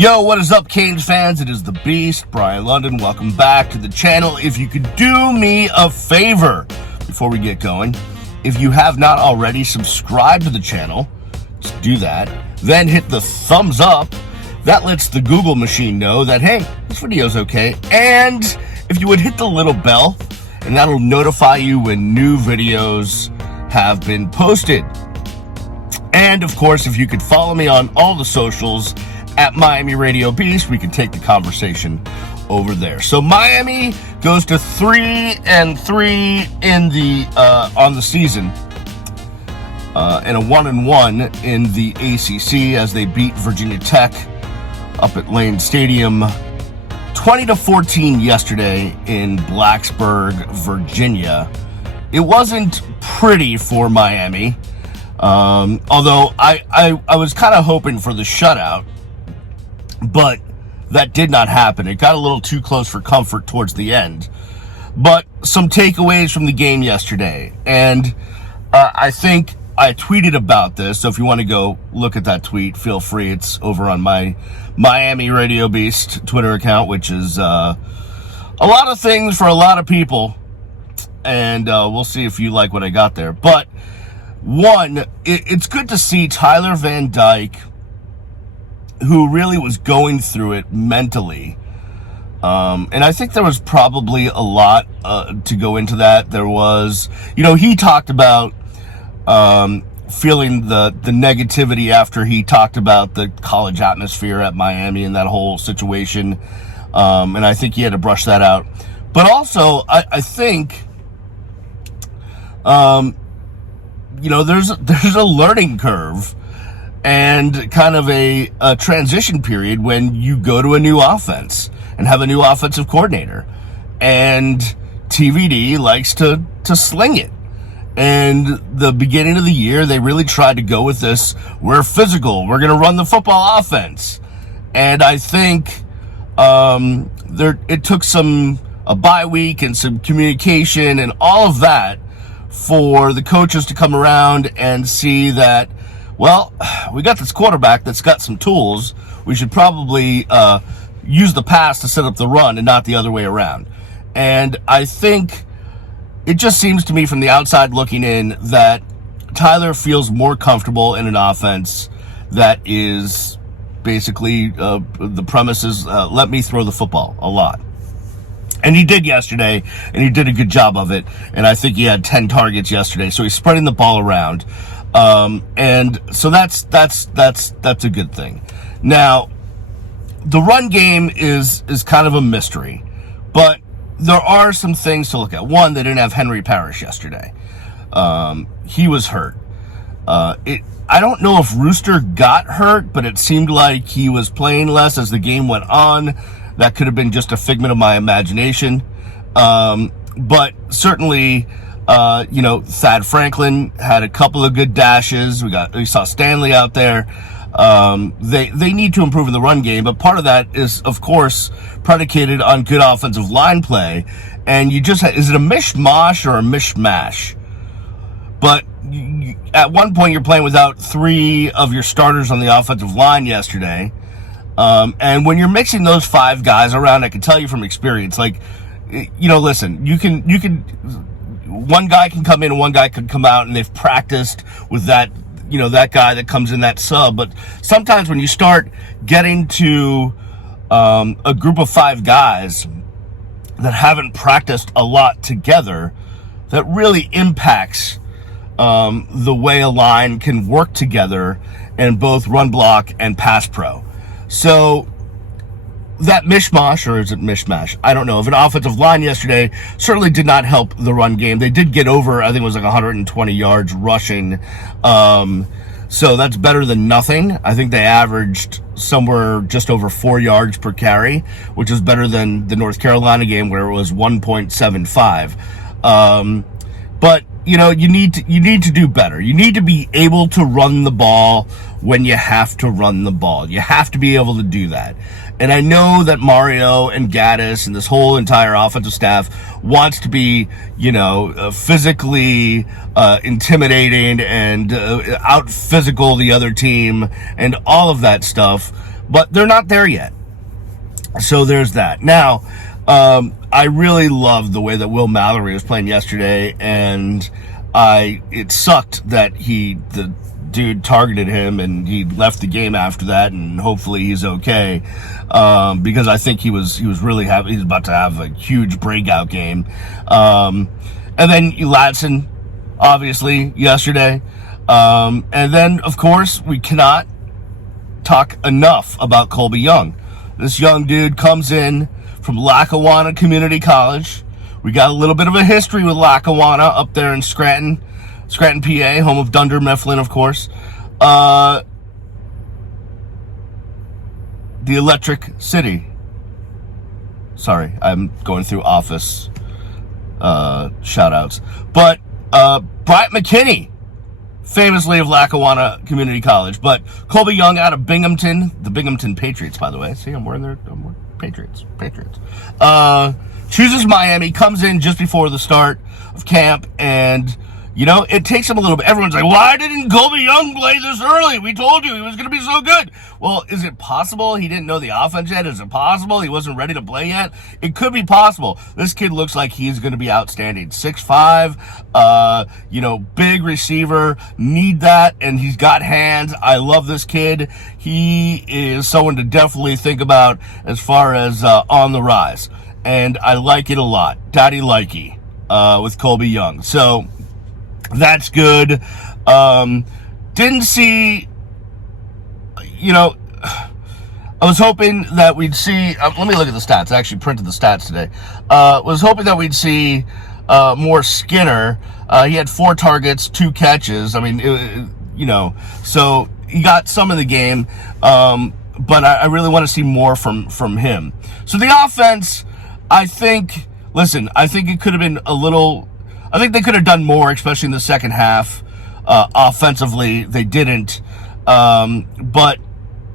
Yo, what is up, Canes fans? It is the Beast, Brian London. Welcome back to the channel. If you could do me a favor before we get going, if you have not already subscribed to the channel, just do that. Then hit the thumbs up. That lets the Google machine know that, hey, this video's okay. And if you would hit the little bell, and that'll notify you when new videos have been posted. And of course, if you could follow me on all the socials at Miami Radio Beast, we can take the conversation over there. So Miami goes to 3-3 in the on the season, and a 1-1 in the ACC as they beat Virginia Tech up at Lane Stadium 20-14 yesterday in Blacksburg, Virginia. It wasn't pretty for Miami, although I was kind of hoping for the shutout, but that did not happen. It got a little too close for comfort towards the end. But some takeaways from the game yesterday, and I think I tweeted about this, so if you want to go look at that tweet, feel free. It's over on my Miami Radio Beast Twitter account, which is a lot of things for a lot of people, and we'll see if you like what I got there. But one, it's good to see Tyler Van Dyke, who really was going through it mentally. And I think there was probably a lot to go into that. There was, he talked about feeling the negativity after he talked about the college atmosphere at Miami and that whole situation. And I think he had to brush that out. But also, I think, there's a learning curve and kind of a transition period when you go to a new offense and have a new offensive coordinator. And TVD likes to sling it. And the beginning of the year, they really tried to go with this, we're physical, we're going to run the football offense. And I think it took a bye week and some communication and all of that for the coaches to come around and see that, well, we got this quarterback that's got some tools. We should probably use the pass to set up the run and not the other way around. And I think it just seems to me from the outside looking in that Tyler feels more comfortable in an offense that is basically the premise is let me throw the football a lot. And he did yesterday, and he did a good job of it. And I think he had 10 targets yesterday, so he's spreading the ball around. And so that's a good thing. Now, the run game is kind of a mystery, but there are some things to look at. One, they didn't have Henry Parrish yesterday. He was hurt. I don't know if Rooster got hurt, but it seemed like he was playing less as the game went on. That could have been just a figment of my imagination. But certainly, Thad Franklin had a couple of good dashes. We saw Stanley out there. They need to improve in the run game, but part of that is, of course, predicated on good offensive line play. And is it a mishmash or a mishmash? But at one point, you're playing without 3 of your starters on the offensive line yesterday. And when you're mixing those 5 guys around, I can tell you from experience, listen, you can, one guy can come in and one guy can come out, and they've practiced with that, that guy that comes in, that sub. But sometimes when you start getting to a group of 5 guys that haven't practiced a lot together, that really impacts the way a line can work together in both run block and pass pro. So that mishmash, or is it mishmash? I don't know. Of an offensive line yesterday certainly did not help the run game. They did get over, I think it was like 120 yards rushing. So that's better than nothing. I think they averaged somewhere just over 4 yards per carry, which is better than the North Carolina game where it was 1.75. But you need to do better. You need to be able to run the ball when you have to run the ball. You have to be able to do that. And I know that Mario and Gaddis and this whole entire offensive staff wants to be, physically intimidating and out physical the other team and all of that stuff. but they're not there yet. So there's that. Now, I really loved the way that Will Mallory was playing yesterday, and it sucked that the dude targeted him and he left the game after that, and hopefully he's okay, because I think he was really happy. He was about to have a huge breakout game. And then Ladson, obviously, yesterday. And then, of course, we cannot talk enough about Colby Young. This young dude comes in from Lackawanna Community College. We got a little bit of a history with Lackawanna up there in Scranton, PA, home of Dunder Mifflin, of course. The Electric City. Sorry, I'm going through office shout-outs. But Bryant McKinney, famously of Lackawanna Community College. But Colby Young out of Binghamton, the Binghamton Patriots, by the way. See, I'm wearing Patriots. Chooses Miami, comes in just before the start of camp, and it takes him a little bit. Everyone's like, why didn't Colby Young play this early? We told you he was going to be so good. Well, is it possible he didn't know the offense yet? Is it possible he wasn't ready to play yet? It could be possible. This kid looks like he's going to be outstanding. 6'5", big receiver, need that, and he's got hands. I love this kid. He is someone to definitely think about as far as on the rise. And I like it a lot. Daddy likey with Colby Young. So that's good. Didn't see, I was hoping that we'd see, let me look at the stats. I actually printed the stats today. Was hoping that we'd see more Skinner. He had 4 targets, 2 catches. I mean, so he got some of the game. But I really want to see more from him. So the offense, I think it could have been I think they could have done more, especially in the second half. Offensively, they didn't. But,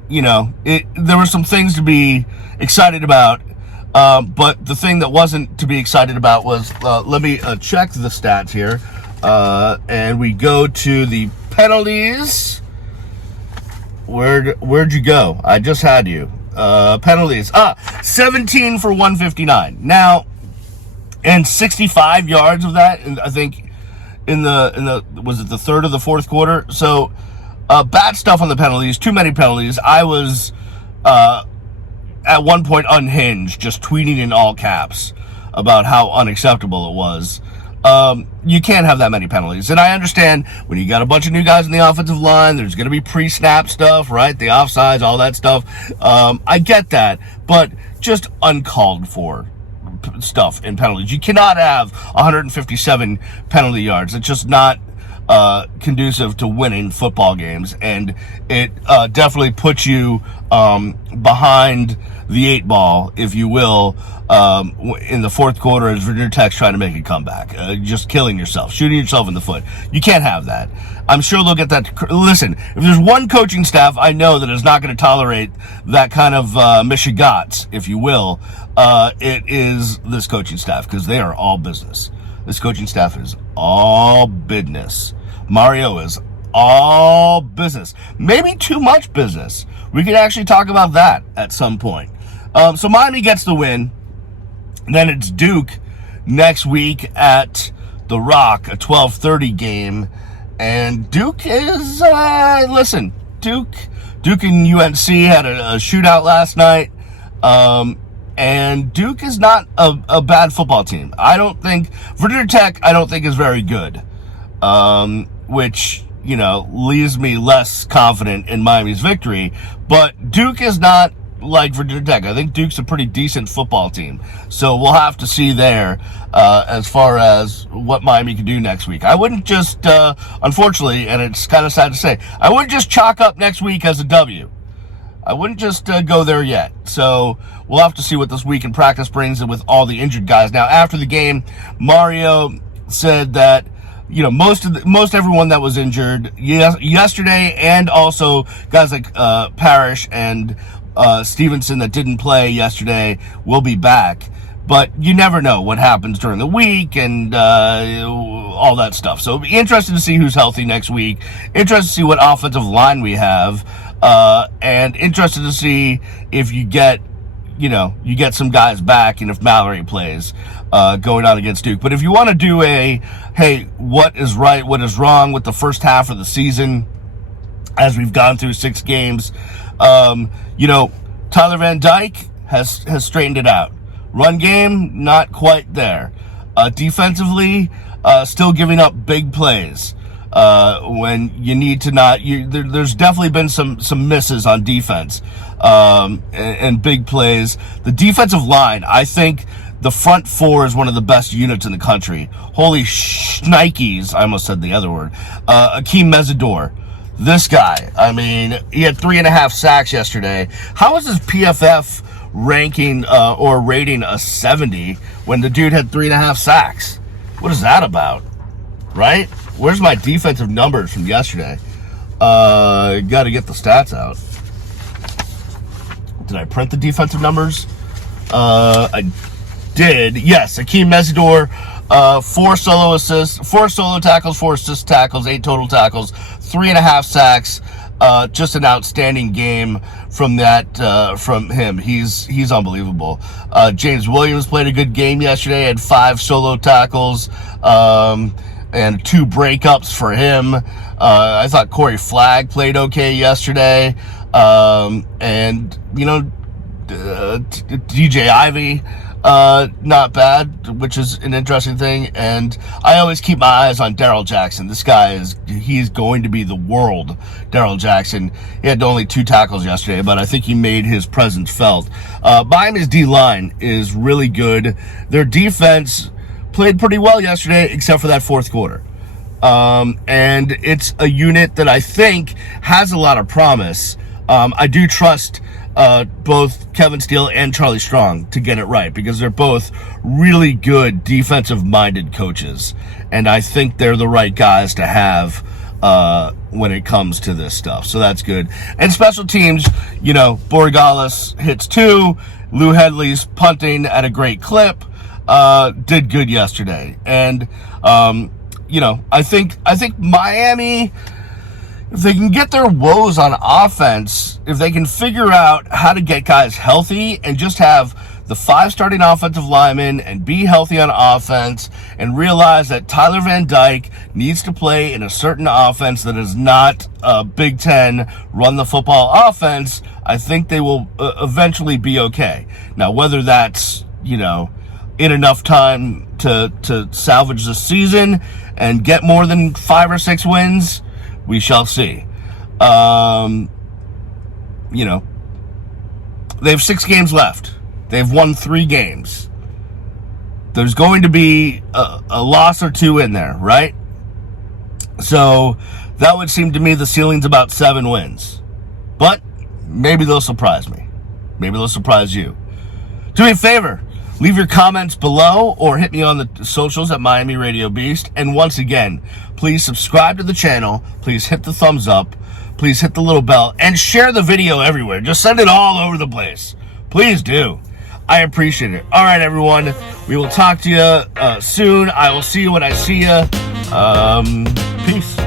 there were some things to be excited about. But the thing that wasn't to be excited about was, let me check the stats here. And we go to the penalties. Where'd you go? I just had you. Penalties. 17 for 159. Now, and 65 yards of that, I think, in the was it the third or the fourth quarter? So, bad stuff on the penalties. Too many penalties. I was at one point unhinged, just tweeting in all caps about how unacceptable it was. You can't have that many penalties. And I understand when you got a bunch of new guys in the offensive line, there's going to be pre-snap stuff, right? The offsides, all that stuff. I get that, but just uncalled for stuff in penalties. You cannot have 157 penalty yards. It's just not conducive to winning football games, and it definitely puts you behind the 8 ball, if you will, in the fourth quarter as Virginia Tech's trying to make a comeback. Just killing yourself, shooting yourself in the foot. You can't have that. I'm sure they'll get that. Listen, if there's one coaching staff I know that is not going to tolerate that kind of mishigots, if you will, it is this coaching staff, because they are all business. This coaching staff is all business. Mario is all business. Maybe too much business. We could actually talk about that at some point. So Miami gets the win. Then it's Duke next week at The Rock, a 12:30 game. And Duke is, Duke and UNC had a shootout last night. And Duke is not a bad football team. Virginia Tech, I don't think is very good. Which, leaves me less confident in Miami's victory. But Duke is not like Virginia Tech. I think Duke's a pretty decent football team. So we'll have to see there as far as what Miami can do next week. I wouldn't just, unfortunately, and it's kind of sad to say, I wouldn't just chalk up next week as a W. I wouldn't just go there yet. So we'll have to see what this week in practice brings and with all the injured guys. Now, after the game, Mario said that, most everyone that was injured yesterday, and also guys like Parrish and Stevenson that didn't play yesterday will be back. But you never know what happens during the week and all that stuff. So it'll be interesting to see who's healthy next week. Interesting to see what offensive line we have. and interested to see if you get some guys back and if Mallory plays going on against Duke. But if you want to do what is right, what is wrong with the first half of the season as we've gone through 6 games, Tyler Van Dyke has straightened it out. Run game, not quite there. Defensively, still giving up big plays when you need to not. There's definitely been some misses on defense and big plays. The defensive line, I think the front 4 is one of the best units in the country. Holy shnikes, I almost said the other word. Akeem Mesidor. This guy, I mean, he had 3.5 sacks yesterday. How is his PFF ranking or rating a 70 when the dude had 3.5 sacks? What is that about? Right? Where's my defensive numbers from yesterday? Got to get the stats out. Did I print the defensive numbers? I did. Yes, Akeem Mesidor, 4 solo assists, 4 solo tackles, 4 assist tackles, 8 total tackles, 3.5 sacks. Just an outstanding game from him. He's unbelievable. James Williams played a good game yesterday, had 5 solo tackles, and 2 breakups for him. I thought Corey Flagg played okay yesterday. And DJ Ivy, not bad, which is an interesting thing. And I always keep my eyes on Darrell Jackson. This guy he's going to be the world. Darrell Jackson, he had only 2 tackles yesterday, but I think he made his presence felt. Miami's D-line is really good. Their defense played pretty well yesterday, except for that 4th quarter. And it's a unit that I think has a lot of promise. I do trust both Kevin Steele and Charlie Strong to get it right, because they're both really good defensive-minded coaches, and I think they're the right guys to have when it comes to this stuff. So that's good. And special teams, Borregales hits 2, Lou Headley's punting at a great clip, did good yesterday. And I think Miami, if they can get their woes on offense, if they can figure out how to get guys healthy and just have the 5 starting offensive linemen and be healthy on offense and realize that Tyler Van Dyke needs to play in a certain offense that is not a Big Ten run the football offense, I think they will eventually be okay. Now, whether that's, in enough time to salvage the season and get more than 5 or 6 wins, we shall see. They have 6 games left. They've won 3 games. There's going to be a loss or 2 in there, right? So that would seem to me the ceiling's about 7 wins. But maybe they'll surprise me. Maybe they'll surprise you. Do me a favor. Leave your comments below or hit me on the socials at Miami Radio Beast. And once again, please subscribe to the channel. Please hit the thumbs up. Please hit the little bell and share the video everywhere. Just send it all over the place. Please do. I appreciate it. All right, everyone. We will talk to you soon. I will see you when I see you. Peace.